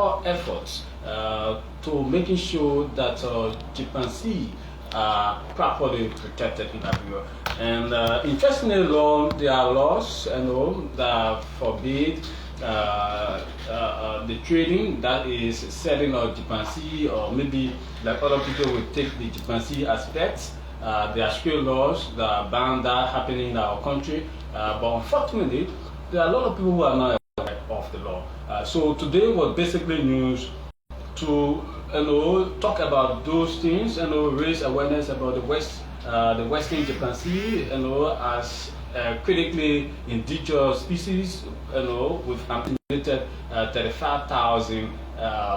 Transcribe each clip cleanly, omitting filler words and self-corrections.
all efforts to making sure that chimpanzee are properly protected in Liberia. And interestingly, there are laws, that forbid the trading, that is selling of chimpanzee, or maybe like other people will take the chimpanzee as pets. There are still laws that ban that happening in our country, but unfortunately, there are a lot of people who are not aware of the law. So today was basically news to talk about those things, raise awareness about the western chimpanzee, as critically endangered species, with an estimated 35,000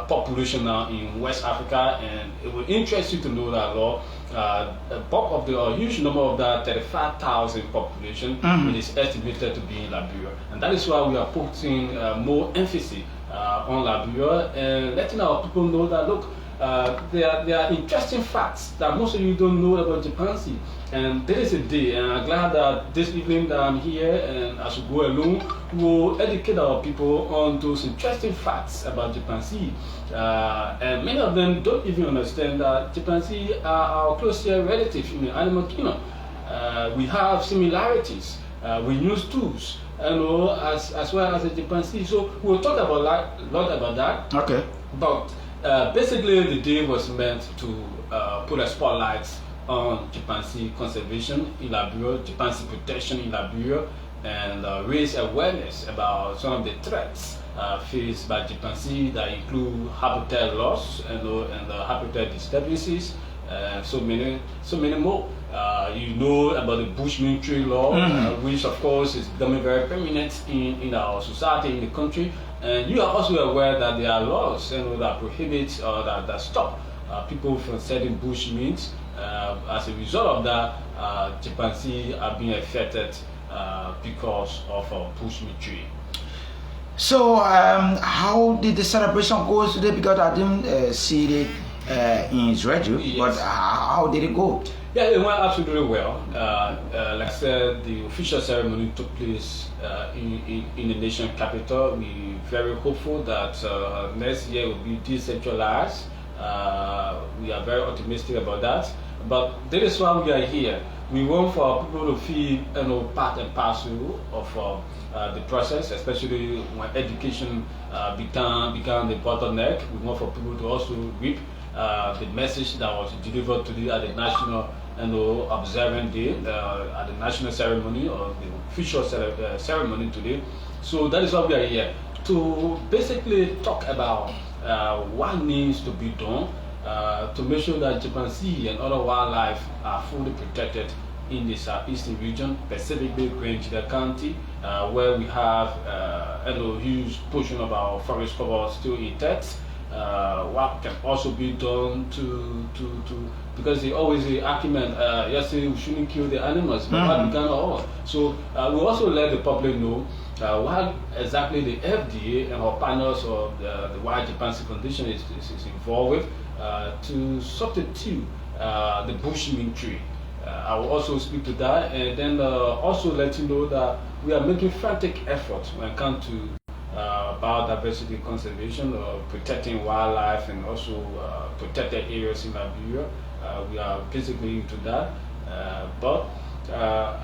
population now in West Africa, and it will interest you to know that law. A bulk of the huge number of that 35,000 population it is estimated to be in Liberia, and that is why we are putting more emphasis on Liberia and letting our people know that look, there are interesting facts that most of you don't know about chimpanzee. And this is a day, and I'm glad that this evening that I'm here, and as we go along, we'll educate our people on those interesting facts about chimpanzee. And many of them don't even understand that chimpanzee are our closest relatives in the animal kingdom. We have similarities. We use tools, as well as the chimpanzee. So we'll talk about a lot about that. Okay. But basically, the day was meant to put a spotlight on chimpanzee conservation in Liberia, chimpanzee protection in Liberia, and raise awareness about some of the threats faced by chimpanzee that include habitat loss and habitat disturbances, so many more. You know about the bush military law, which of course is becoming very prominent in our society, in the country. And you are also aware that there are laws that prohibit or that stop people from selling bush meat. As a result of that, chimpanzee are being affected because of bush military. So, how did the celebration go today? Because I didn't see it in its radio, yes. But how did it go? Yeah, it went absolutely well. Like I said, the official ceremony took place in the nation capital. We're very hopeful that next year will be decentralized. We are very optimistic about that. But that is why we are here. We want for our people to feel, part and parcel of the process, especially when education became the bottleneck. We want for people to also reap the message that was delivered today at the national observant day, at the national ceremony or the official ceremony today. So that is why we are here, to basically talk about what needs to be done to make sure that chimpanzee and other wildlife are fully protected in the Southeastern region, specifically Grand Gedeh County, where we have a huge portion of our forest cover still intact. What can also be done to because they always the argument, yesterday we shouldn't kill the animals, but what we can all. So we also let the public know what exactly the FDA and our partners of the Wild Chimpanzee Foundation is involved with to substitute the bushmeat tree. I will also speak to that, and then also let you know that we are making frantic efforts when it comes to biodiversity conservation, protecting wildlife, and also protected areas in Liberia. We are basically into that, but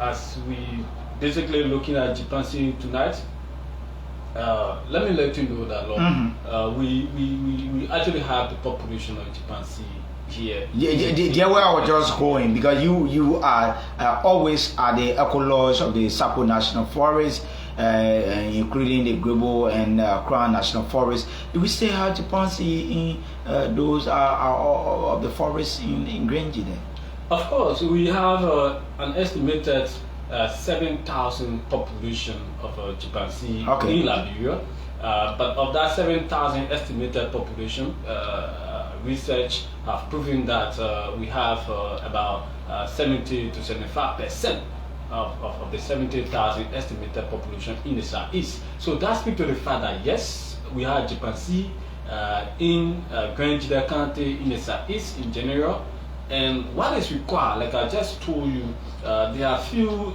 as we basically looking at chimpanzee tonight, let me let you know that we actually have the population of chimpanzee here. Yeah, where I was just going, because you are always at the eco lodge of the Sapo National Forest, including the Grebo and Crown National Forest. Do we still have chimpanzee in those are of the forest in Grand Gedeh? Of course, we have an estimated 7,000 population of chimpanzee in Liberia. But of that 7,000 estimated population, research have proven that we have about 70 to 75% of the 70,000 estimated population in the Southeast. So that speaks to the fact that yes, we have chimpanzee in Grand Gedeh County in the Southeast in general. And what is required, like I just told you, there are few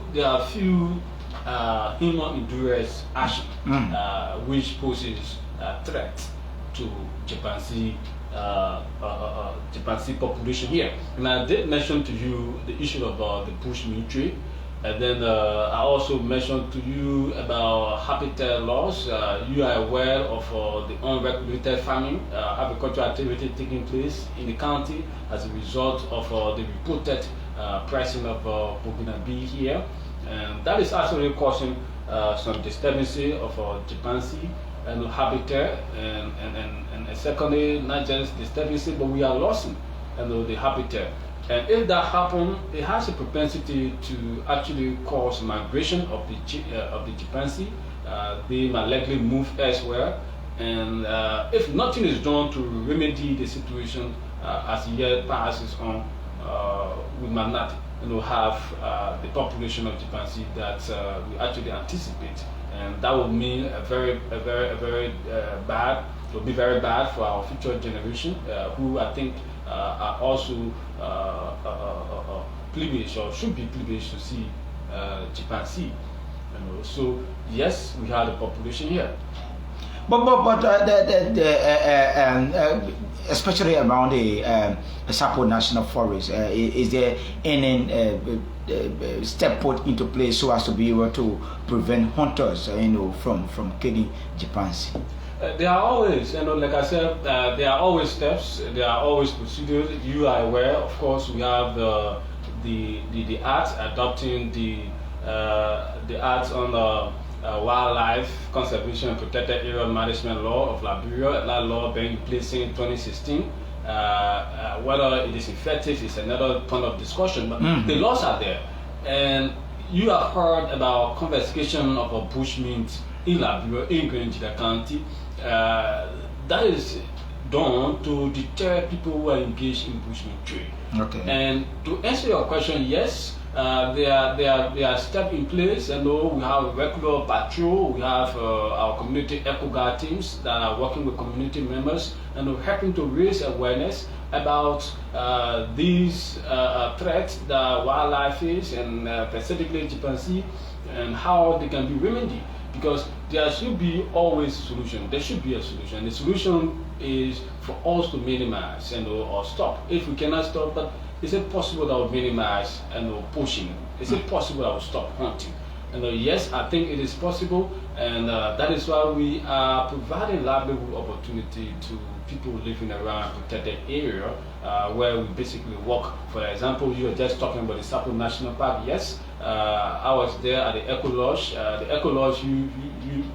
human endurance action which poses threats to chimpanzee chimpanzee population here. And I did mention to you the issue of the bush military, and then I also mentioned to you about habitat loss. You are aware of the unregulated farming, agricultural activity taking place in the county as a result of the reported pricing of Burkina bee here, and that is actually causing some disturbances of chimpanzee and habitat, and secondly, not just disturbances, but we are losing the habitat. And if that happens, it has a propensity to actually cause migration of the chimpanzee. They might likely move elsewhere, and if nothing is done to remedy the situation as the year passes on, we might not have the population of chimpanzee that we actually anticipate, and that would mean a very bad. It will be very bad for our future generation, who I think are also privileged or should be privileged to see chimpanzee. So yes, we have the population here. But especially around the Sapo National Forest, is there any step put into place so as to be able to prevent hunters, from killing chimpanzee? There are always, like I said, there are always steps. There are always procedures. You are aware, of course. We have the Act adopting the Act on Wildlife Conservation and Protected Area Management Law of Liberia. That law being placed in 2016. Whether it is effective is another point of discussion, but the laws are there. And you have heard about confiscation of a bushmeat in Liberia, in Grangida County. That is done to deter people who are engaged in bushmeat trade. Okay. And to answer your question, yes, there are steps in place. We have a regular patrol. We have our community eco guard teams that are working with community members and helping to raise awareness about these threats that wildlife is, and specifically chimpanzee, and how they can be remedied. Because there should be always a solution. There should be a solution. The solution is for us to minimize or stop. If we cannot stop, but is it possible that we minimize pushing? Is it possible that we stop hunting? Yes, I think it is possible, and that is why we are providing livelihood opportunity to people living around a protected area, where we basically work. For example, you were just talking about the Sapo National Park. Yes, I was there at the Eco Lodge. The Eco Lodge,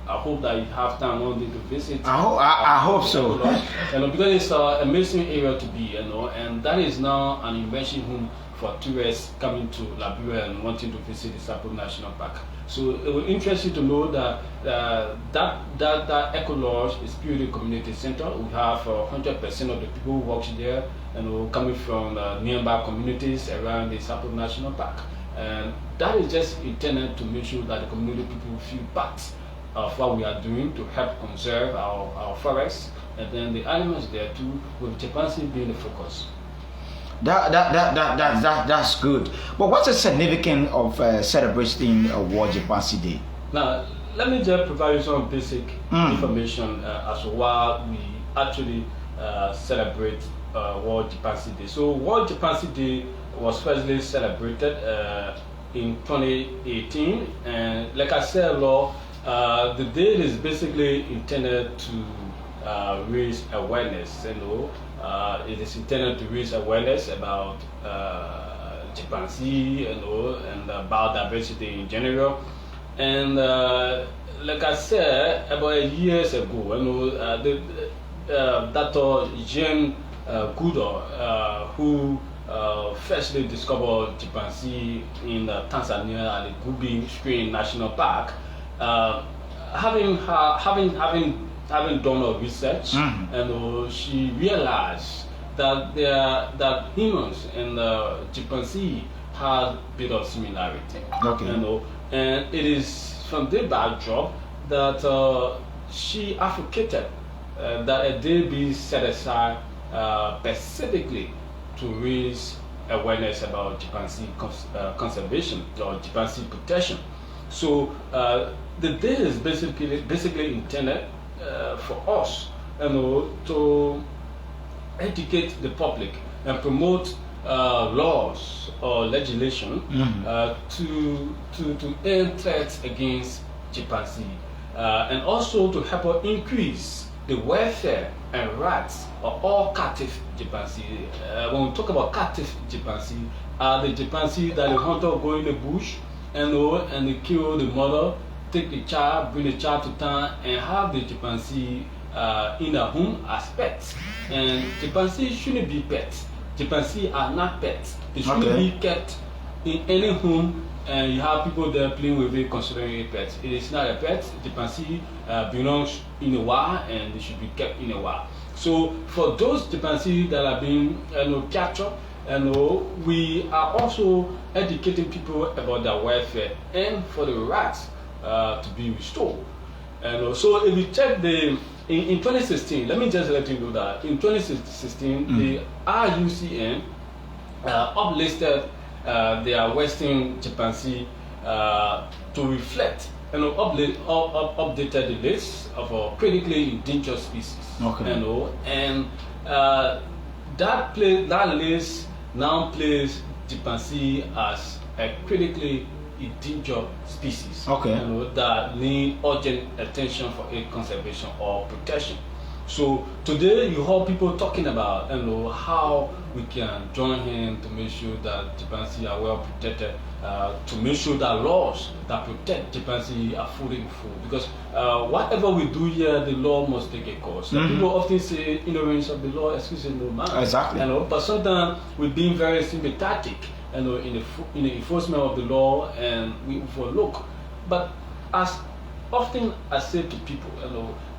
I hope that you have time one day to visit. I hope so. Because it's an amazing area to be, and that is now an invention home for tourists coming to Liberia and wanting to visit the Sapo National Park. So it will interest you to know that that Eco Lodge is purely a community center. We have 100% of the people who work there coming from nearby communities around the Sapo National Park. And that is just intended to make sure that the community people feel part of what we are doing to help conserve our forests, and then the animals there too, with chimpanzee being the focus. That's good. But what's the significance of celebrating World Chimpanzee Day? Now, let me just provide you some basic information as to why we actually celebrate World Chimpanzee Day. So, World Chimpanzee Day was firstly celebrated in 2018, and like I said, the day is basically intended to raise awareness. It is intended to raise awareness about chimpanzee, and biodiversity in general. And like I said, about years ago, Dr. Jean Goodall, who firstly discovered chimpanzee in Tanzania at the Gubi Stream National Park, having done her research, and she realized that humans and chimpanzee had a bit of similarity. Okay. And it is from the backdrop that she advocated that a day be set aside specifically to raise awareness about chimpanzee conservation or chimpanzee protection. So the day is basically intended for us to educate the public and promote laws or legislation to end threats against chimpanzee, and also to help us increase the welfare and rights of all captive chimpanzee. When we talk about captive chimpanzee, the chimpanzee that the hunter go in the bush and they kill the mother, take the child, bring the child to town, and have the chimpanzee in a home as pets. And chimpanzees shouldn't be pets. Chimpanzees are not pets. They shouldn't be kept in any home, and you have people there playing with it, considering it pets. It is not a pet. Chimpanzee belongs in a wild, and they should be kept in a wild. So for those chimpanzees that are being captured, we are also educating people about their welfare and for the rights to be restored. And so if you check in 2016, let me just let you know that in 2016, the IUCN uplisted their western chimpanzee to reflect and updated the list of critically endangered species. And that list now places chimpanzee as a critically endangered species that need urgent attention for its conservation or protection. So today you heard people talking about how we can join hands to make sure that chimpanzees are well protected, to make sure that laws that protect chimpanzees are fully enforced. Because whatever we do here, the law must take a course. People often say ignorance of the law excuses no man. Exactly. But sometimes we're being very sympathetic in the enforcement of the law, and we overlook. But as often I say to people,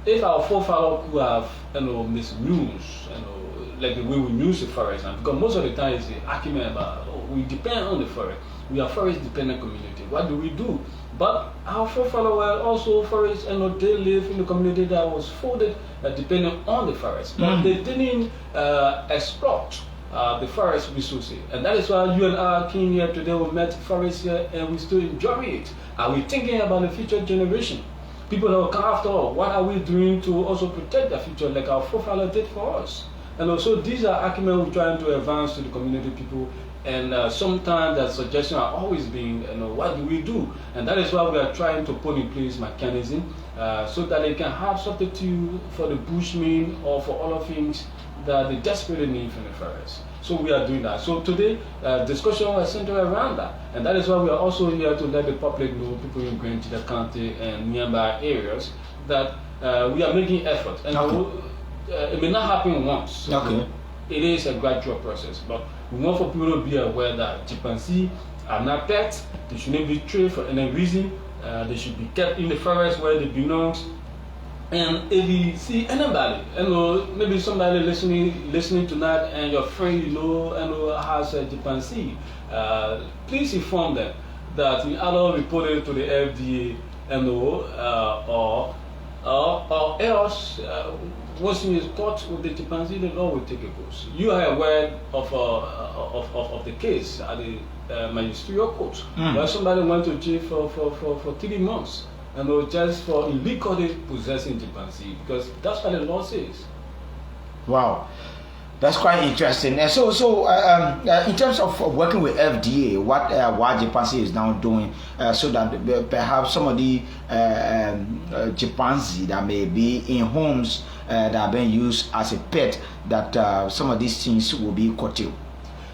if our forefathers who have misused, like the way we use the forest, and because most of the time it's the argument about we depend on the forest, we are forest dependent community. What do we do? But our forefathers were also forests, they live in a community that was folded depending on the forest, but they didn't exploit the forest resources. And that is why you and I came here today, we met forest here, and we still enjoy it. Are we thinking about the future generation? People that will come after all, what are we doing to also protect the future like our forefathers did for us? And also these are arguments we're trying to advance to the community people, and sometimes that suggestion are always being, what do we do? And that is why we are trying to put in place mechanism so that they can have substitute for the bushmen or for other things that they desperately need from the forest. So we are doing that. So today, discussion was centered around that. And that is why we are also here to let the public know, people in Grand County and nearby areas, that we are making efforts. And it may not happen once. It is a gradual process. But we want for people to be aware that chimpanzees are not pets. They shouldn't be treated for any reason. They should be kept in the forest where they belong. And if you see anybody, maybe somebody listening tonight, and your friend has a chimpanzee, please inform them that you either report it to the FDA, or else once you caught with the chimpanzee, the law will take a course. You are aware of the case at the magisterial court where somebody went to jail for 3 months. Just for illegally possessing chimpanzee, because that's what the law says. Wow, that's quite interesting. And so in terms of working with FDA, what chimpanzee is now doing, so that perhaps some of the chimpanzee that may be in homes that are being used as a pet, that some of these things will be curtailed.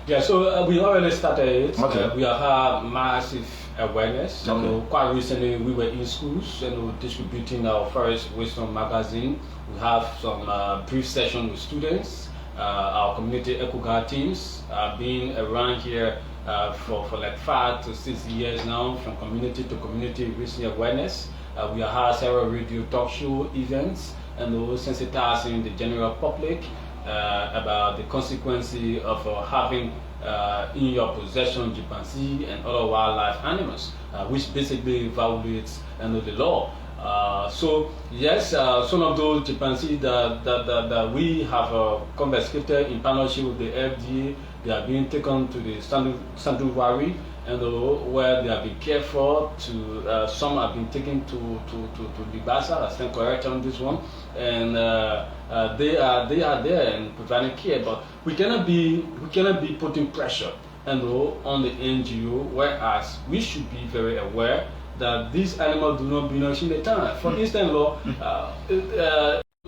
Yeah, so we already started it. We have had massive awareness. Quite recently we were in schools distributing our Forest Wisdom magazine. We have some brief session with students. Our community eco-guard teams have been around here for like 5 to 6 years now, from community to community raising awareness. We have had several radio talk show events and sensitizing the general public about the consequences of having in your possession chimpanzee and other wildlife animals, which basically violates the law. So yes, some of those chimpanzees that we have confiscated in partnership with the FDA, they are being taken to the sanctuary and where they have been cared for. Some have been taken to Libasa. I stand correct on this one, and they are there and providing care. But we cannot be putting pressure on the NGO, whereas we should be very aware that these animals do not belong in the town. For instance,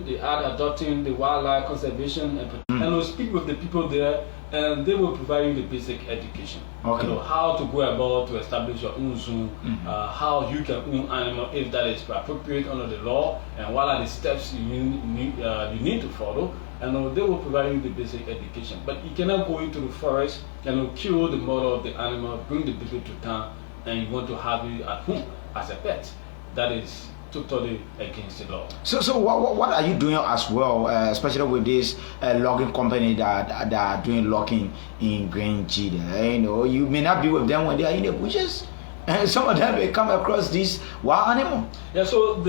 they are adopting the wildlife conservation and speak with the people there, and they will provide you the basic education. Okay. How to go about to establish your own zone, how you can own animal if that is appropriate under the law, and what are the steps you need to follow. And they will provide you the basic education. But you cannot go into the forest and kill the mother of the animal, bring the baby to town, and you want to have it at home as a pet. That is totally against the law. So what are you doing as well, especially with this logging company that are doing logging in Green Gedeh? You may not be with them when they are in the bushes. And some of them may come across this wild animal. Yeah, so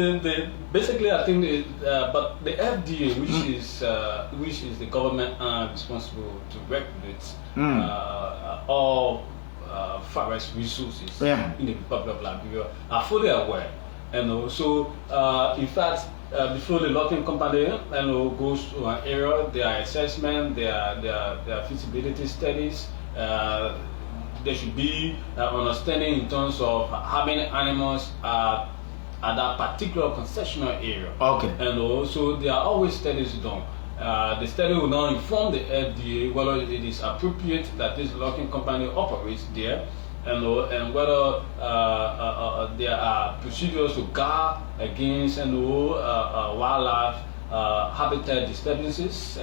basically I think but the FDA, which is the government responsible to regulate all forest resources in the Republic of Liberia, are fully aware. And also, in fact, before the logging company goes to an area, there are assessment, there are feasibility studies. There should be understanding in terms of how many animals are at that particular concessional area. Okay. And also, there are always studies done. The study will now inform the FDA whether it is appropriate that this logging company operates there, and whether there are procedures to guard against wildlife habitat disturbances,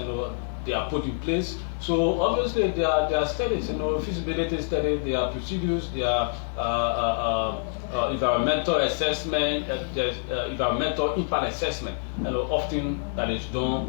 they are put in place. So obviously there are studies, feasibility studies, there are procedures, there are environmental assessment, there's environmental impact assessment, often that is done,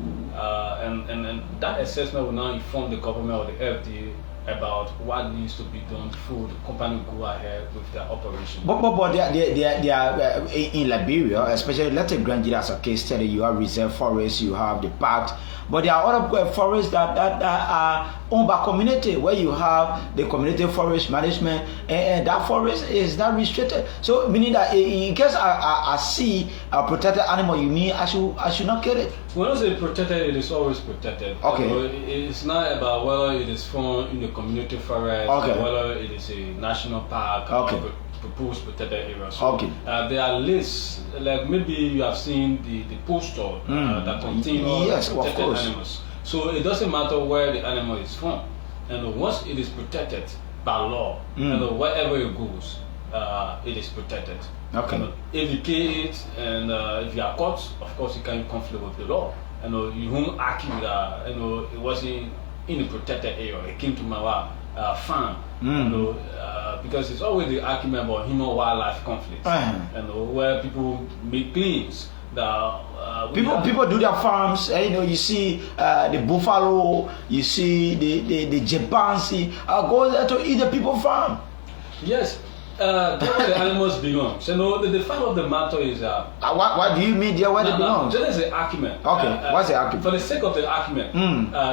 and that assessment will now inform the government or the FDA about what needs to be done before the company go ahead with their operation. But they are in Liberia, especially let's take Grand Gedeh as a case study. You have reserve forests, you have the parks, but there are other forests that are owned by community, where you have the community forest management, and that forest is not restricted. So meaning that in case I see a protected animal, you mean I should not kill it? When I say protected, it is always protected. Okay. It's not about whether it is found in the community forest, or whether it is a national park, or proposed protected area. So, there are lists, like maybe you have seen the poster that contain all protected animals. So it doesn't matter where the animal is from, and once it is protected by law, and wherever it goes, it is protected. Okay. If you kill it, and if you are caught, of course you can conflict with the law. You won't argue that it wasn't in a protected area. It came to my farm. Because it's always the argument about human wildlife conflicts, where people make claims that people do their farms. You see the buffalo, you see the chimpanzee go there to eat the people farm. Yes. That's where the animals belong. So the fact of the matter is what do you mean there where they belong? That is the argument. Okay, what's the argument? For the sake of the argument,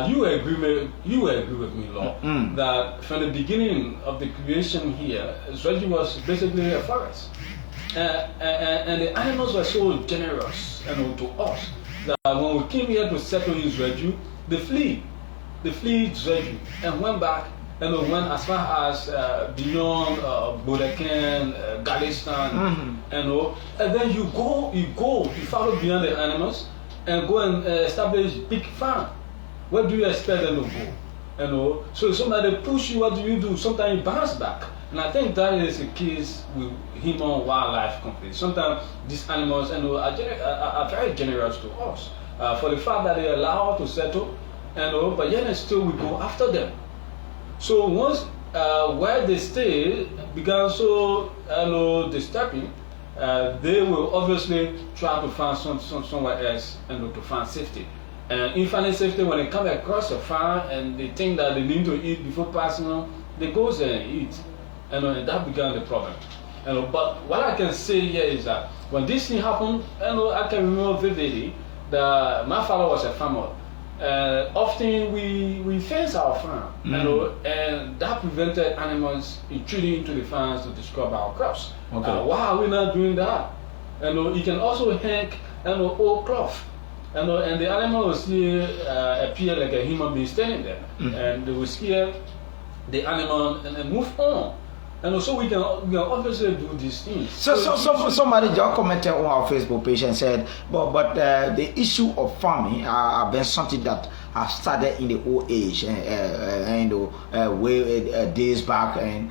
you agree with me, Law, that from the beginning of the creation here, Zwedju was basically a forest. And the animals were so generous to us that when we came here to settle in Zwedju, they flee Zwedju and went back. And went as far as beyond Bodeken, Galistan, and then you follow beyond the animals and go and establish big farm. Where do you expect them to go? So somebody push you, what do you do? Sometimes you bounce back. And I think that is the case with human wildlife conflict. Sometimes these animals are very generous to us for the fact that they are allowed to settle, but yet still we go after them. So once where they stay began so disturbing, they will obviously try to find somewhere else to find safety. And in finding safety, when they come across a farm and they think that they need to eat before passing on, they go there and eat. And that began the problem. But what I can say here is that when this thing happened, I can remember vividly that my father was a farmer. often we fence our farm, and that prevented animals intruding into the farms to disturb our crops. Okay. Why are we not doing that? You can also hang old cloth, and the animal will still appear like a human being standing there, and they will scare the animal and move on. And also we can obviously do these things. So somebody just commented on our Facebook page and said, but the issue of farming have been something that has started in the old age, way days back, and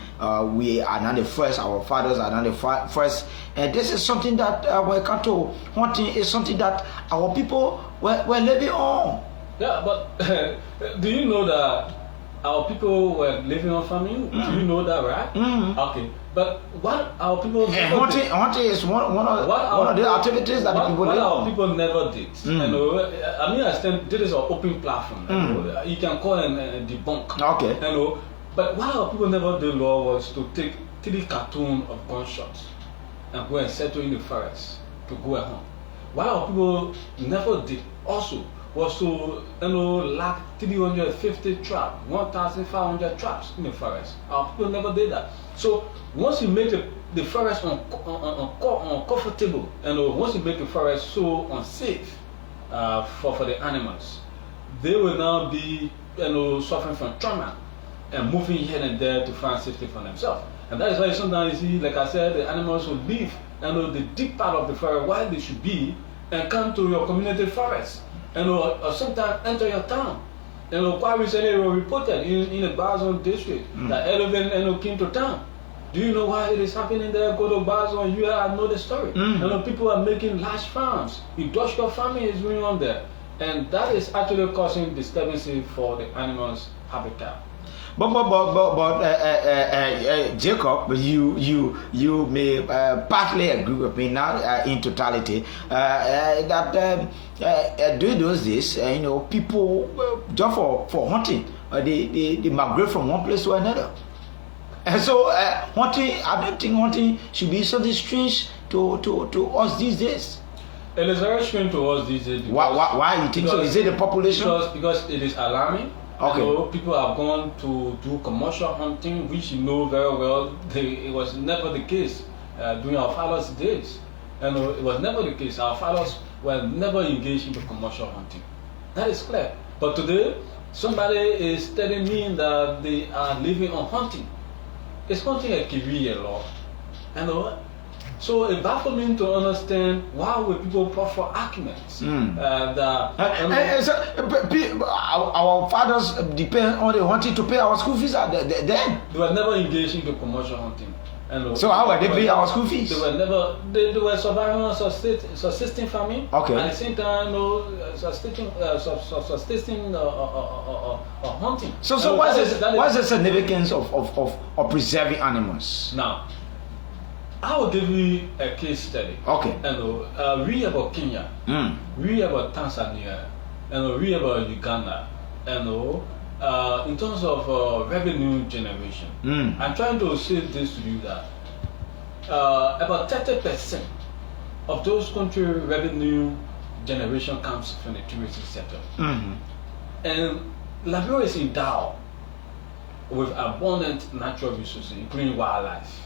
we are not the first. Our fathers are not the first, and this is something that when it comes to hunting is something that our people were living on. Yeah, but do you know that our people were living on farming? Do you know that, right? Okay, but what our people hunting is one of the activities that the people what live our on. people never did. I mean, this is an open platform. You can call and debunk. Okay. But what our people never did, law, was to take 3 cartons of gunshots and go and settle in the forest to go and hunt. What our people never did also was to lack 350 traps, 1,500 traps in the forest. Our people never did that. So once you make the forest uncomfortable, once you make the forest so unsafe for the animals, they will now be suffering from trauma and moving here and there to find safety for themselves. And that is why sometimes you see, like I said, the animals will leave the deep part of the forest where they should be and come to your community forest. Or sometimes enter your town. Quite recently we reported in the Bazon district that elephant came to town. Do you know why it is happening there? Go to Bazon, you know the story. People are making large farms. Industrial farming is going on there. And that is actually causing disturbances for the animals' habitat. But Jacob, you may partly agree with me, not in totality, that during those days, people just for hunting, they migrate from one place to another, and so hunting. I don't think hunting should be something strange to us these days. It is very strange to us these days. Why you think so? Is it the population? Because it is alarming. Okay. People have gone to do commercial hunting, which you know very well. It was never the case during our fathers' days. It was never the case. Our fathers were never engaged into commercial hunting. That is clear. But today, somebody is telling me that they are living on hunting. It's hunting a career, law. So it baffles me to understand why would people proffer arguments our fathers depend on the hunting to pay our school fees. Then they were never engaged into commercial hunting. So how were they pay our school fees? They were never. They were surviving on subsisting farming. Okay. At the same time, subsisting hunting. So what's the significance of preserving animals? Now, I will give you a case study. Okay. Read about Kenya, read about Tanzania, read about Uganda, in terms of revenue generation. I'm trying to say this to you that about 30% of those country revenue generation comes from the tourism sector. And Liberia is endowed with abundant natural resources, including wildlife.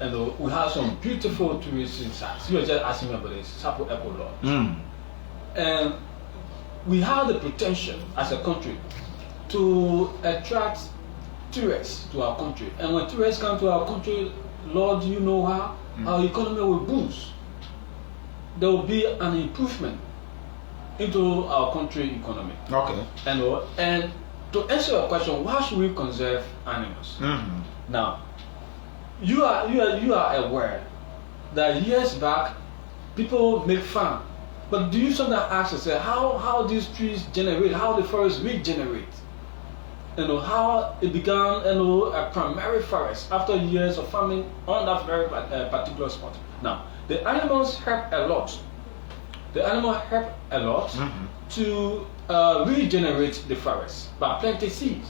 And we have some beautiful tourist sites. You were just asking me about this Sapo Eco Lodge. And we have the potential as a country to attract tourists to our country. And when tourists come to our country, Lord, you know how our economy will boost. There will be an improvement into our country economy. Okay. And to answer your question, why should we conserve animals? Now, you are aware that years back people make fun, but do you sometimes ask yourself how these trees generate, how the forest regenerate? How it began a primary forest after years of farming on that very particular spot. Now, the animals help a lot. The animals help a lot to regenerate the forest by planting seeds.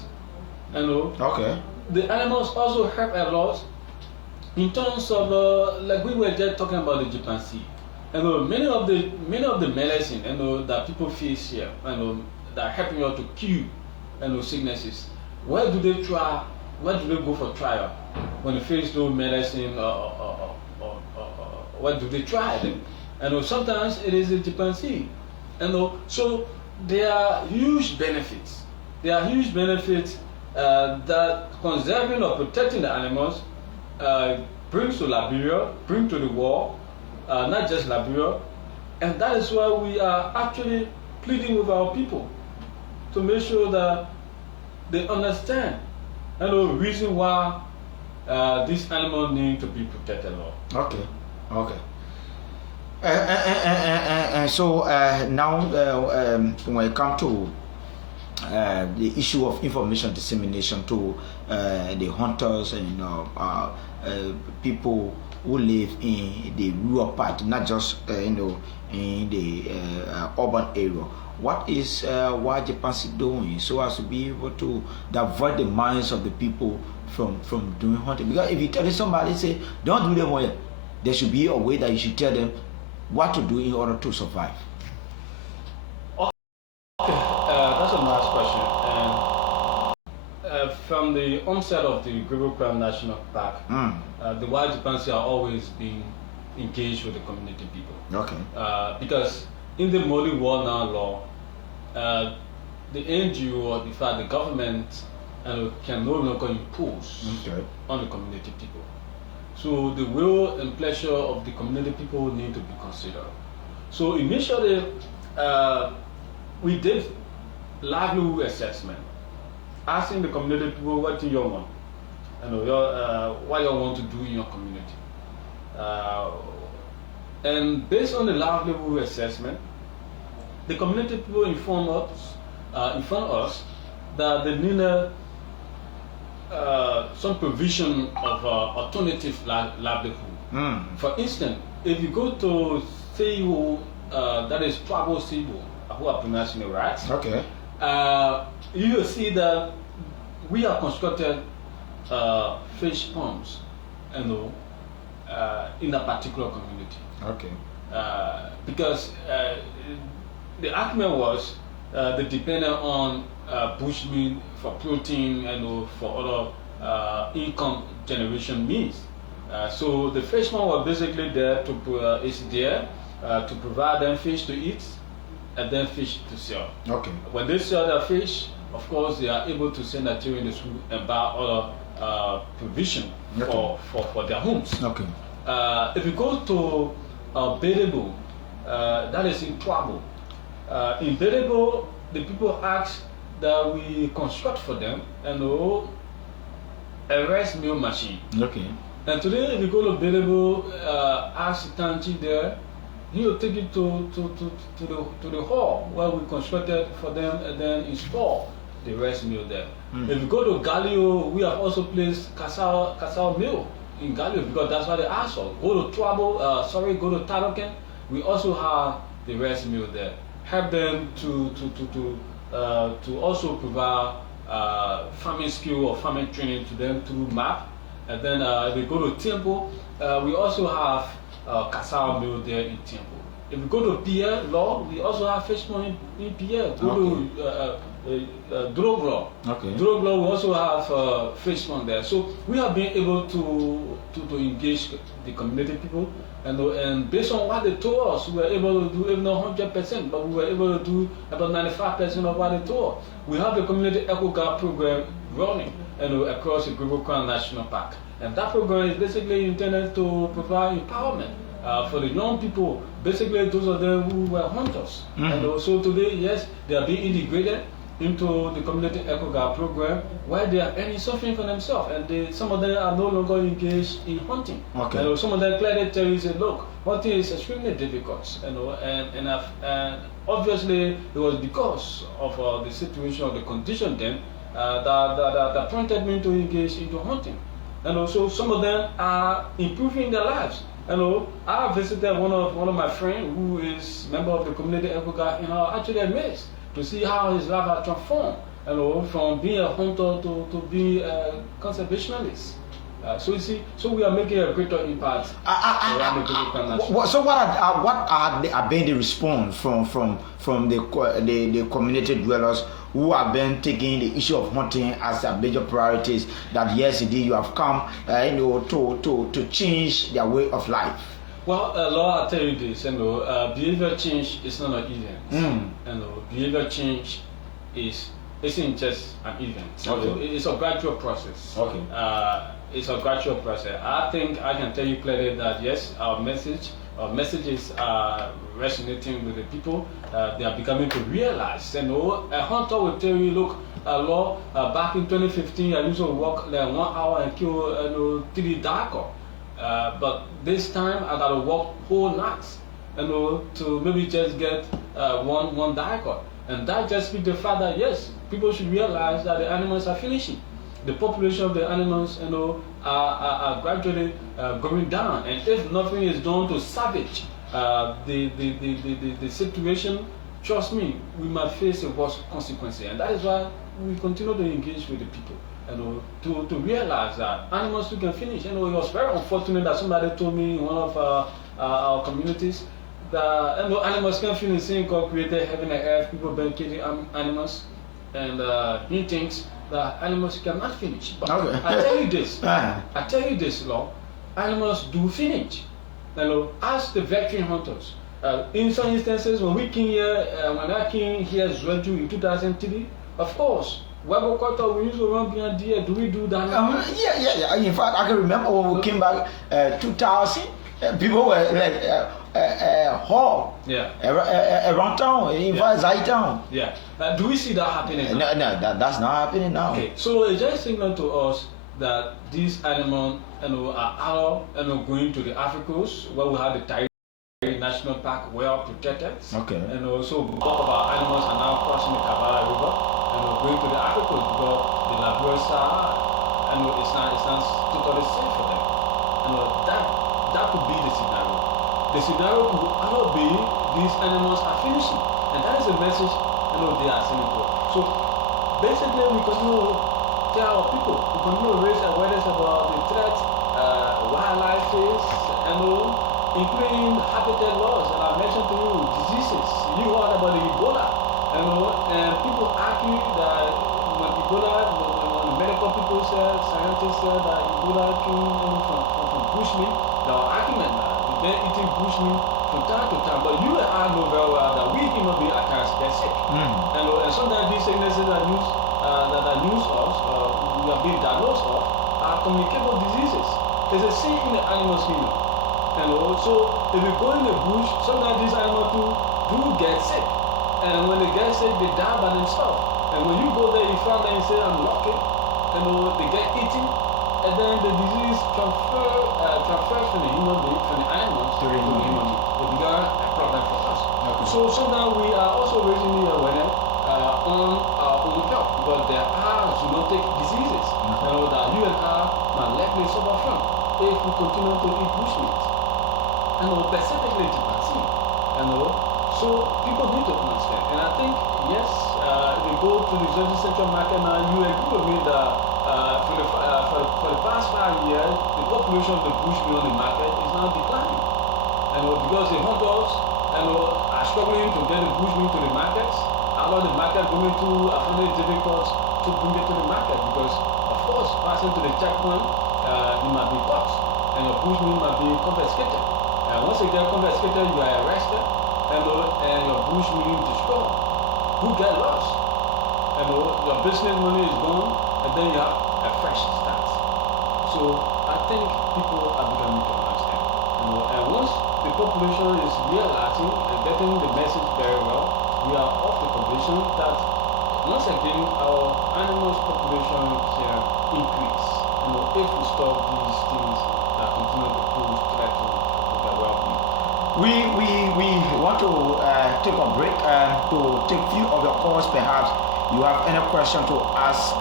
Okay. The animals also help a lot in terms of like we were just talking about the chimpanzee. Many of the medicine that people face here, that are helping you to kill sicknesses. Where do they try? Where do they go for trial when they face no medicine? Where do they try them? Sometimes it is a chimpanzee. So there are huge benefits. There are huge benefits that conserving or protecting the animals brings to Liberia, bring to the world, not just Liberia, and that is why we are actually pleading with our people to make sure that they understand the reason why these animals need to be protected. Okay. So now when it comes to the issue of information dissemination to the hunters and people who live in the rural part, not just in the urban area. What is what Japan is doing so as to be able to divert the minds of the people from doing hunting? Because if you tell somebody, say, don't do them well, there should be a way that you should tell them what to do in order to survive. Okay, that's a nice question. From the onset of the Grebo National Park, the wild chimpanzees are always being engaged with the community people. Okay. Because in the Moli War now law, the NGO or in fact the government can no longer impose on the community people. So the will and pleasure of the community people need to be considered. So initially, we did livelihood assessment, asking the community people what do you want, what you want to do in your community. And based on the livelihood assessment, the community people inform us that they needed some provision of alternative livelihood. For instance, if you go to Seibu, that is Tribal Seibu, I hope I'm pronouncing it right. Okay. You will see that we have constructed fish ponds, in a particular community. Okay. Because the argument was they depended on bushmeat for protein and for other income generation means. So the fish pond was basically there to provide them fish to eat and then fish to sell. Okay. When they sell their fish, of course, they are able to send that to in the school and buy other provision for their homes. Okay. If you go to Bedebo, that is in Trouble. In Bedebo, the people ask that we construct for them a rice mill machine. Okay. And today, if you go to Bedebo, ask Tanchi there, he will take you to the hall where we constructed for them and then install the rice mill there. If you go to Galio, we have also placed Casal mill in Galio because that's what they asked for. Go to Trouble, go to Taroken, we also have the rice mill there. Help them to also provide farming skill or farming training to them through MAP. And then if we go to Temple, we also have Casal mill there in Temple. If we go to Pierre Law, we also have fish pond in Pierre. Go to Droglo. Okay. Droglo, we also have fish pond there. So we have been able to engage the community people, and based on what they told us, we were able to do even not 100%, but we were able to do about 95% of what they told us. We have the community eco guard program running across the Grebo National Park, and that program is basically intended to provide empowerment for the young people, basically those of them who were hunters. And also today, yes, they are being integrated into the community eco guard program where they are earning something for themselves, and some of them are no longer engaged in hunting. Okay. And some of them clearly tell you, say, look, hunting is extremely difficult, and obviously it was because of the situation of the condition then that prompted me to engage into hunting. And also some of them are improving their lives. I visited one of my friends who is member of the community eco guard, and I'm actually amazed to see how his life has transformed, from being a hunter to being a conservationist. So you see, so we are making a greater impact around the global connection. So what are been the response from the community dwellers who have been taking the issue of hunting as their major priorities? That yes, indeed, you have come, to change their way of life. Well, Laura, I'll tell you this. Behavior change is not an event. Behavior change isn't just an event. Okay. It's a gradual process. Okay. It's a gradual process. I think I can tell you clearly that yes, our messages are resonating with the people. They are becoming to realize. A hunter will tell you, look, Law, back in 2015, I used to walk like 1 hour and kill 3 darker. But this time I gotta walk whole nights, to maybe just get one darker. And that just speaks the fact that yes, people should realize that the animals are finishing. The population of the animals, are gradually going down. And if nothing is done to salvage the situation, trust me, we might face a worse consequence. And that is why we continue to engage with the people, to realize that animals too can finish. It was very unfortunate that somebody told me in one of our communities that animals can finish. Saying God created heaven and earth, people been killing animals, and he thinks that animals cannot finish. But Okay. I tell you this, Law, animals do finish. Ask the veteran hunters. In some instances, when I came here Zweju in 2003, of course, we used to run behind deer. Do we do that now? Yeah. In fact, I can remember when we came back 2000, people were like hall. Yeah. Around town, in fact, Zai town. Yeah. Do we see that happening No, now? that's not happening now. Okay. So it's just signal to us that these animals, are out, going to the Africas where we have the Tiger National Park, well protected. Okay. And also, bulk of our animals are now crossing the Kavala River and going to the Africas because the Liberia Sahara, it's not totally safe for them. That could be the scenario. The scenario could also be these animals are finishing, and that is a message they are sending to us. So basically, we continue to tell our people, we continue to raise awareness about the threat wildlife face, including habitat loss, and I mentioned to you diseases. You heard about the Ebola, and people argue that when the medical people said, scientists said that Ebola came from bushmeat, there were arguments that they've been eating bushmeat from time to time. But you and I know very well that we human beings at times get sick, and sometimes these sicknesses that use us, we are being diagnosed of, are communicable diseases. There's a saying in the animal kingdom. So if you go in the bush, sometimes these animals do get sick. And when they get sick, they die by themselves. And when you go there, you find that you say, I'm lucky. They get eaten. And then the disease transfers from the human being, from the animals to the human being. It becomes a problem for us. Okay. So sometimes we are also raising the awareness on our own health, because there are zoonotic diseases that you and I might likely suffer from if we continue to eat bushmeat. Specifically chimpanzee. So people need to understand. And I think, yes, if we go to the Southeast Central market now, you agree with me that for the past 5 years, the population of the bushmeat on the market is now declining. Because the hunters are struggling to get the bushmeat to the markets. A lot of the market going to find it difficult to bring it to the market because, of course, passing to the checkpoint, you might be caught and your bushmeat might be confiscated. Once you get confiscated, you are arrested and your bushmeat destroyed. Who get lost? Your business money is gone, and then you have a fresh start. So I think people are becoming to understand. And once the population is realizing and getting the message very well, we are of the conviction that once again our animals population can increase. If we stop these things that continue to pose threat to their well-being. We want to take a break to take few of your calls. Perhaps you have any question to ask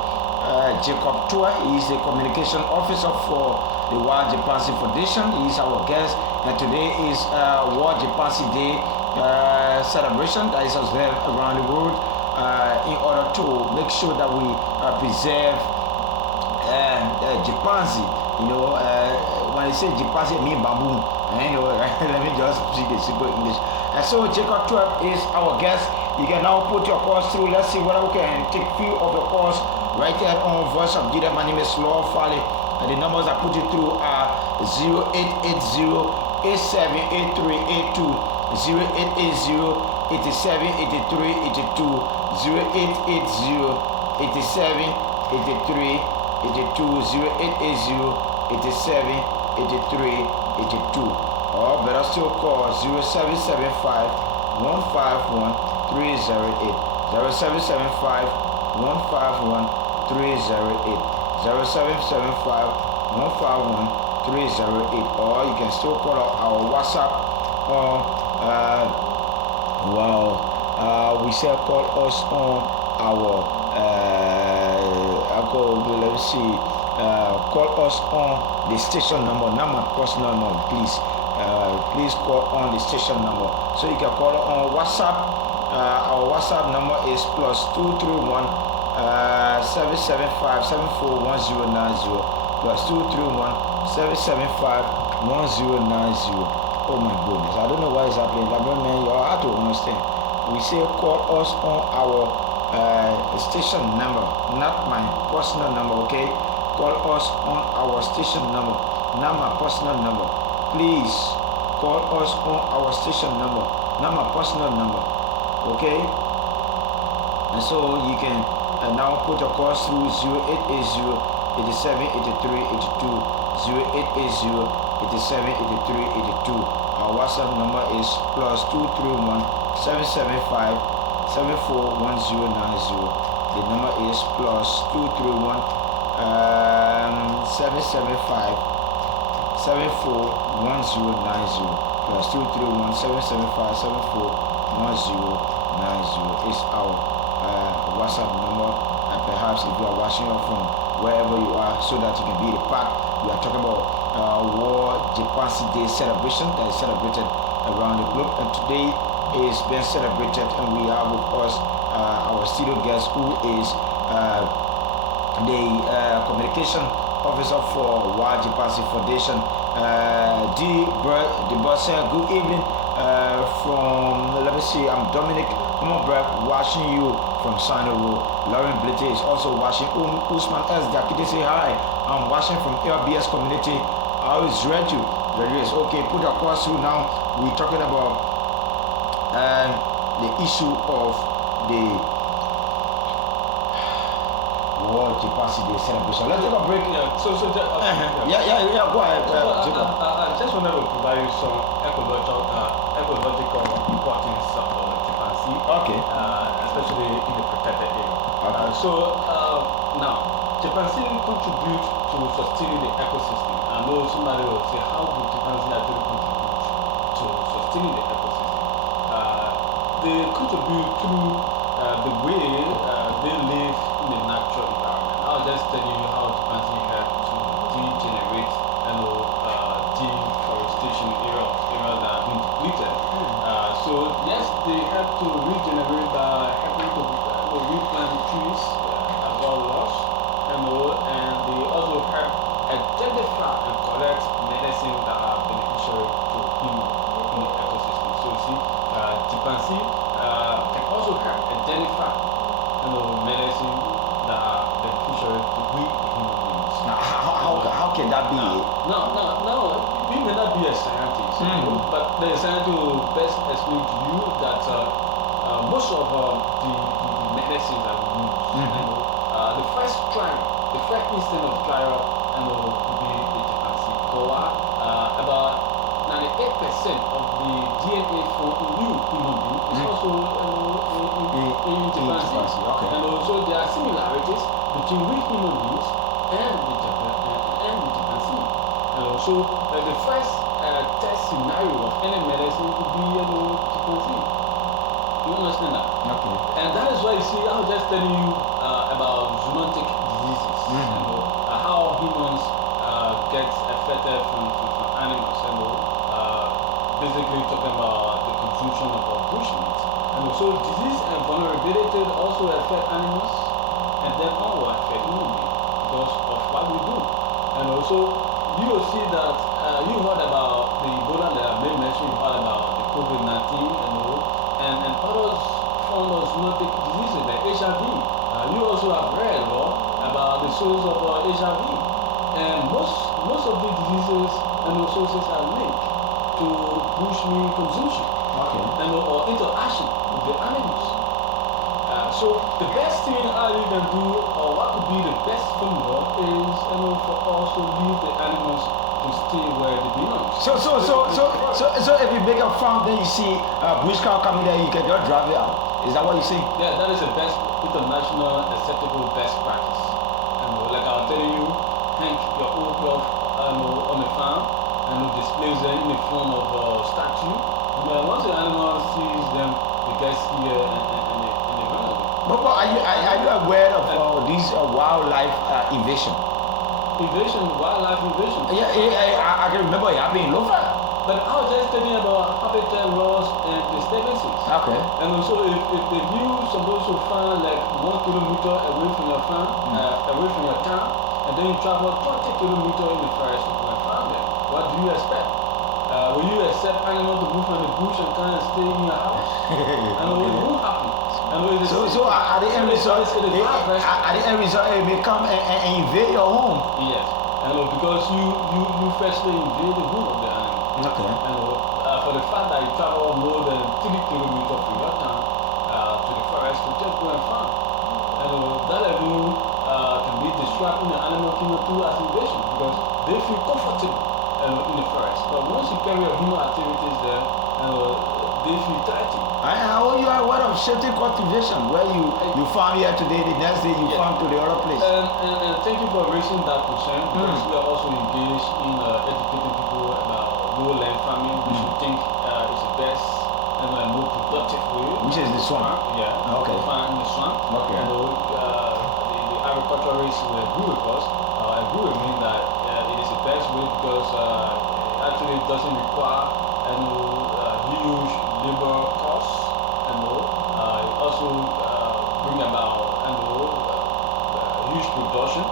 Jacob Tua. He is the communication officer for the World Chimpanzee Foundation. He is our guest, and today is World Chimpanzee Day celebration that is observed around the world in order to make sure that we preserve chimpanzee When they say Jipasi, it means bamboo. Let me just speak the simple English. And so Jacob 12 is our guest. You can now put your calls through. Let's see whether we can take few of your calls right here on Voice of Gedeh. My name is Law Fale. And the numbers I put it through are 0880-878382, 0880-878382, 0880-878382, or better still call 0775-151-308, 0775-151-308, 0775-151-308, or you can still call our WhatsApp on we say call us on our call us on the station number, not my personal number, please. Please call on the station number. So you can call on WhatsApp. Our WhatsApp number is +231 775 741090, +231 775 1090. Oh my goodness, I don't know what is happening. Man, you have to understand. We say call us on our station number, not my personal number, okay? Call us on our station number, not my personal number. Please call us on our station number, not my personal number, okay? And so you can now put your calls through 0880-878382, 0880-878382. Our WhatsApp number is +231 775 741090. The number is +231 775 741090, +231 775 741090 is our WhatsApp number. And perhaps if you are watching from wherever you are, so that you can be a part. We are talking about World Jipasi Day celebration that is celebrated around the globe, and today is being celebrated, and we have with us our studio guest, who is the communication officer for World Jipasi Foundation, good evening from, let me see, I'm Dominic Homobrek, watching you from Sino. Lauren Blitty is also watching. Usman S. Dakite say hi, I'm watching from LBS community. I always read you. Is okay. Put your calls through now. We're talking about the issue of the World Jipasi Day celebration. Let's take a break. Yeah. Go ahead. I just wanted to provide you some ecological importance of Jipasi. Okay. Especially in the protected area. Okay. Now, Jipasi contribute to sustaining the ecosystem. I know somebody will say, how do Jipasi actually contribute to sustaining the ecosystem? They contribute through the way they live in the natural environment. I'll just tell you how Jipasi help to degenerate, deforestation areas that have been depleted. So yes, they help to regenerate by helping to replant trees as well lost, and they also help identify and collect medicine that are beneficial to human in the ecosystem. So you see, Jipasi can also help identify medicine that are beneficial to we human beings. Now, how can that be? Now, you may not be a scientist, but the scientist will best explain to you that most of the medicines that we use, the first instant of trial, will be the Jipasi. About 98% of the DNA found in you human being is also in Jipasi. Okay. And also there are similarities between we human beings and the Jipasi. And also the first test scenario of any medicine would be Jipasi. You understand that? Okay. And that is why you see, I was just telling you about zoonotic diseases, how humans get affected from animals, basically talking about the consumption of bushmeat. And so disease and vulnerability also affect animals, and then all will affect human beings because of what we do. And also, you will see that you heard about the Ebola that I made mention, you heard about the COVID-19, and others form of zoonotic diseases like HIV. You also have read about the sources of HIV. And most of the diseases and the sources are linked to bushmeat consumption. Okay. And or interaction with the animals. So the best thing you can do, or what could be the best formula, is for us to leave the animals to stay where they belong. So if you make a farm, then you see bush cow coming there, you can just drive it out. Is that what you say? Yeah, that is the best international acceptable best practice. Like I was telling you, hang your old cloth on the farm and displays them in the form of a statue. And once the animal sees them, they get scared and they run away. But are you aware of this wildlife invasion? Wildlife invasion. Yeah, I can remember it happening in Lofa. But I was just telling you about habitat loss and disturbances. Okay. And also, if you supposed to find like 1 kilometer away from your farm, away from your town, and then you travel 20 kilometers in the forest to go and find them, what do you expect? Will you accept animals to move from the bush and come and stay in your house? And it won't happen. So at the end result, it may come and invade your home. Yes. Because you firstly invade the home of the animal. Okay. For the fact that you travel more than 3 kilometers from your town to the forest to just go and farm. That alone can be distracting the animal kingdom too as invasion because they feel comfortable in the forest. But once you carry your human activities there, they feel threatened. You are aware of shifting cultivation where you farm here today, the next day you farm to the other place. And thank you for raising that concern because we are also engaged in educating people about lowland farming, which we think is the best and more productive way. Which is the swamp? Yeah. Okay. Farm in the swamp. Okay. And the agriculturists will agree with us. Agree with me that it is the best way because actually it doesn't require huge labor costs. It also bring about huge production.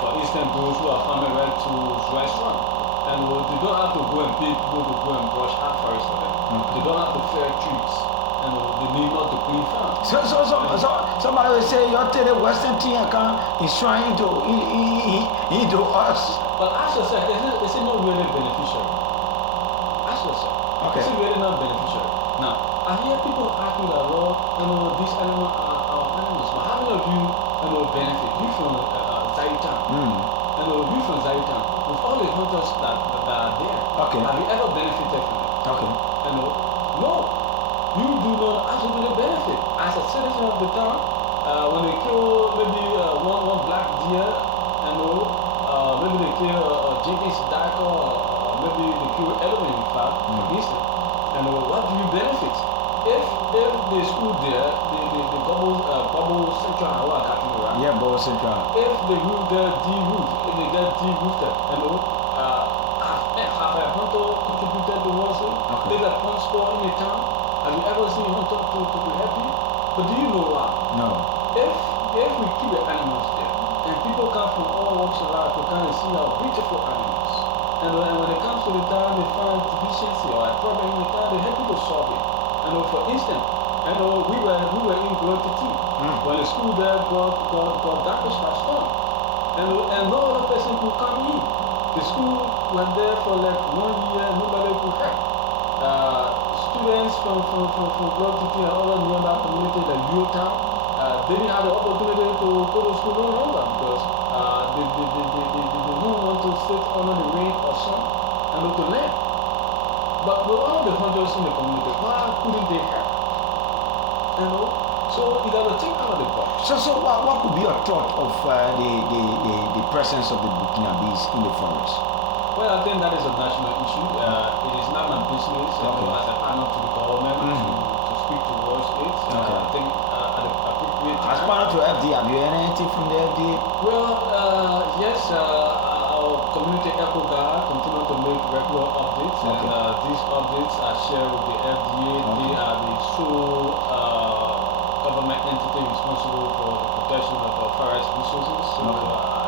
For instance, those who are farming right to dry swamp. They don't have to go and pay people to go and brush our forest for them. They don't have to fell trees. They need not to clean farm. So somebody will say you're telling the Western tea and can enshrine into us. But ask yourself, is it not really beneficial? Ask yourself. Okay. Is it really not beneficial? Now, I hear people argue that, these animals are our animals. But how many of you benefit? You from Zaitan. You from Zaitan. With all the hunters that are there. Okay. Have you ever benefited from it? Okay. No. You do not actually benefit. As a citizen of the town, when they kill maybe one black deer, maybe they kill a Jenkins darker, or maybe they kill elephant in fact, for instance. What do you benefit? If the school there, the Bubble Central, yeah, Bubble Central. if the roof there de-roof, if they get de-roofed, have a hunter contributed towards it? Okay. If a pond store in the town, have you ever seen a hunter to be happy? But do you know why? No. If we keep the animals there, and people come from all walks of life to come and see our beautiful animals, and when it comes to the town, they find deficiency or a problem in the town, they're happy to solve it. For instance, we were in Glontity when the school there got damaged by storm, and no other person could come in. The school went there for like 1 year, nobody could help. Students from Glontity and other nearby communities like Utown, they didn't have the opportunity to go to school no longer because they don't want to sit under the rain or sun and to learn. But with all the hunters in the community, why couldn't they help? So you got to think out of the box. So what could be a thought of the presence of the Burkinabes in the forest? Well, I think that is a national issue. It is not my business as a partner to the government to speak towards it. I think at the appropriate time. As partner to FDA, have you heard anything from the FDA? Well, yes, our community echo guard continue to make regular updates, and these updates are shared with the FDA. They are the sole government entity responsible for the protection of our forest resources. So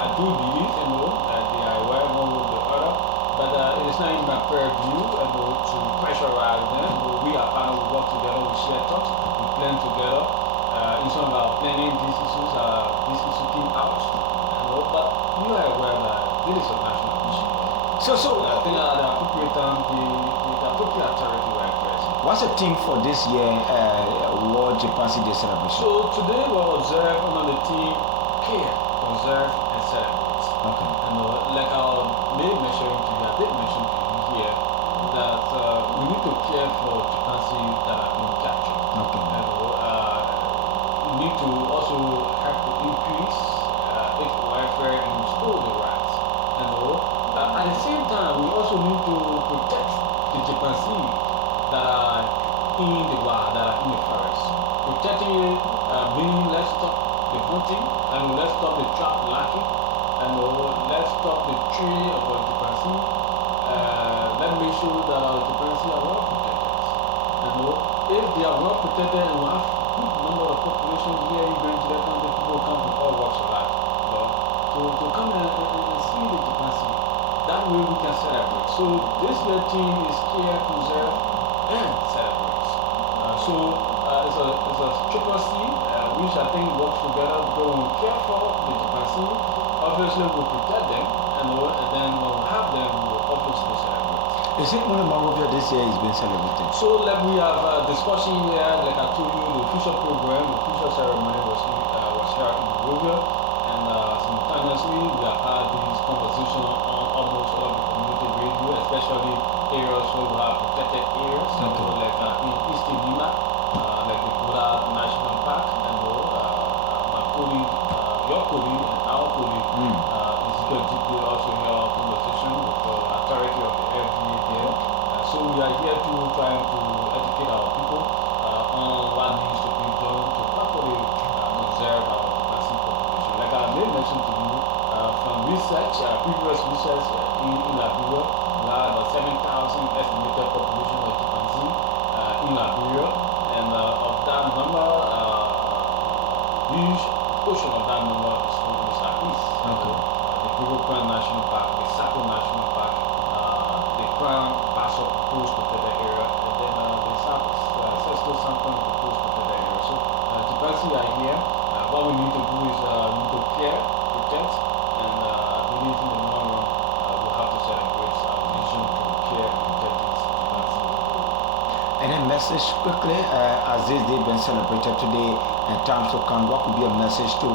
I do believe, they are aware one way or the other, but it is not in my purview, to pressurize them. We are partners, we work together, we share thoughts, we plan together. In some of our planning, these issues came out, but you are aware that this is a national issue. So I think the appropriate time, the appropriate authority will address it. what's the theme for this year World Chimpanzee Day celebration? So today we'll observe under the theme care, conserve, and celebrate. Okay. Like I did mention to you here that we need to care for chimpanzees that have been captured. Okay. We need to also have to increase its welfare and restore the rights. At the same time, we also need to protect the chimpanzees that are in the wild, that are in the forest. Protecting it meaning let's stop the hunting, let's stop the trap lacking, let's stop the tree of our chimpanzee. Let's make sure that our chimpanzees are well protected. If they are well protected and we have good number of population here in Grand County, people come from all walks of life, to come and see the chimpanzee. That way we can celebrate. So this year theme is care, preserve, and celebrate. It's a triple C, which I think works together because when we care for the chimpanzee, obviously we protect them, and then when we have them, we will obviously celebrate. Is it only Monrovia this year is being celebrated? So like we have a discussion here, like I told you, the official program, the official ceremony was here in Monrovia, and simultaneously we have had this conversation on almost all of the community radio, especially areas where we have protected areas, like in Eastern Lima, like the Buddha National Park, my colleague, your colleague, and our colleague, Ezekiel GP also held a conversation with the authority of the FDA there. So we are here to try to educate our people on what needs to be done to properly conserve our chimpanzee population. Like I made mention to you, from research, previous research in Liberia, we have about 7,000 estimated population of chimpanzee in Liberia, and of that number, huge portion of that number is from the Southeast. The Grand National Park, the Sapo National Park, the Crown Paso proposed protected area, and then the Sesto Sampan proposed protected area. So chimpanzee are here. What we need to do is we need to care, protect, and I believe in the long run we'll have to celebrate our vision to care and protect these chimpanzees. And then message quickly, as this day been celebrated today and times to come, what could be a message to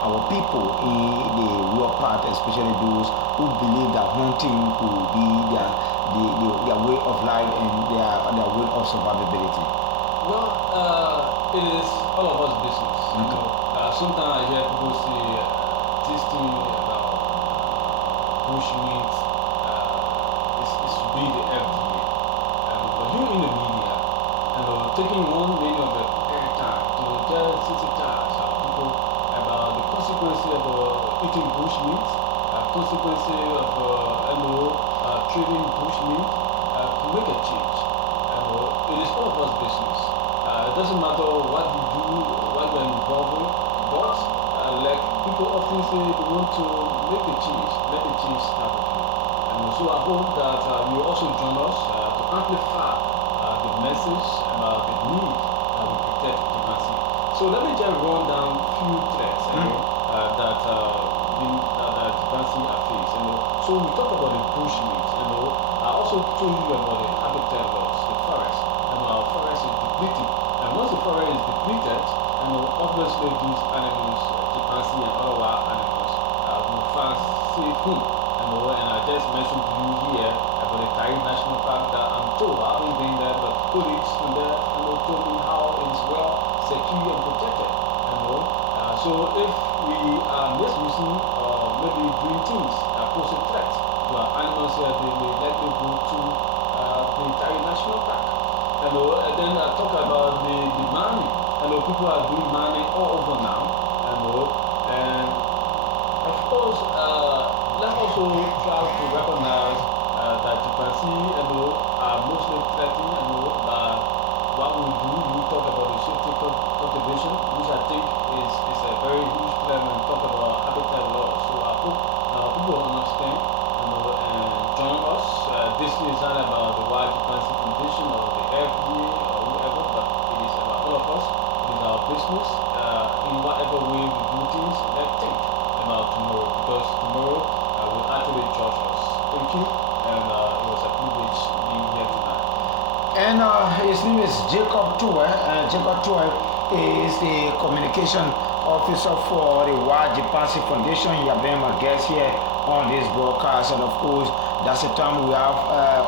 our people in the rural part, especially those who believe that hunting could be their way of life and their way of survivability? Well, it is all of us business. Sometimes I hear people say this thing about bushmeat is to be the FDA. But you in the media, taking 1 million of the airtime to tell sensitize our people about the consequences of eating bushmeat, consequences of trading bushmeat, to make a change. It is all of us business. It doesn't matter what you do, what you are involved with, but like people often say, they want to make a change, let the change start with you. So I hope that you also join us to amplify the message about the need that we protect chimpanzee. So let me just run down a few threats that chimpanzee are faced. So we talk about the bushmeat. I also told you about the habitat loss, the forest. Our forest is depleting. And once the forest is depleted, obviously these animals, chimpanzee and other wild animals, will find safe home. And I just mentioned to you here about the Tairi National Park that I'm told, I haven't been there, but colleagues from there told me how it is well secure and protected. So if we are misusing or maybe doing things that pose a threat to our animals here, they may likely go to the Tairi National Park. And then I talk about the mining. People are doing mining all over now. And of course, let's also try to recognize that chimpanzee are mostly threatened by what we do. You talk about the safety cultivation, which I think is a very huge problem, and talk about habitat loss. So I hope Jacob Toy. Jacob Toy is the communication officer for the Wild Jipansi Foundation. He has been my guest here on this broadcast, and of course, that's the time we have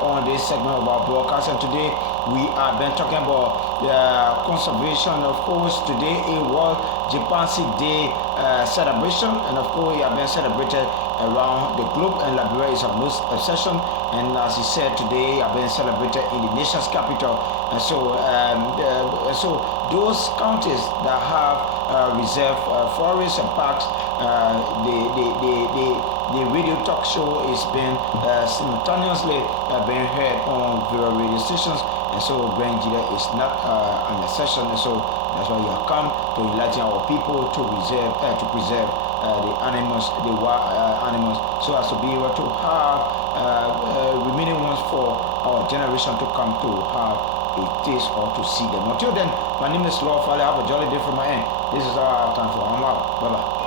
on this segment of our broadcast. And today we have been talking about conservation. Of course, today it was Jipansi Day celebration, and of course, it has been celebrated around the globe, and Liberia is a most obsession. And as he said, today have been celebrated in the nation's capital. And so, those counties that have reserve forests and parks, the radio talk show is being simultaneously being heard on various radio stations. And so, Voice of Gedeh is not an exception. And so, that's why you have come to enlighten our people to preserve the animals, the wild animals, so as to be able to have remaining ones for our generation to come to have a taste or to see them. Until then, my name is Lord Fale. Have a jolly day from my end. This is our time for I'm out. Bye bye.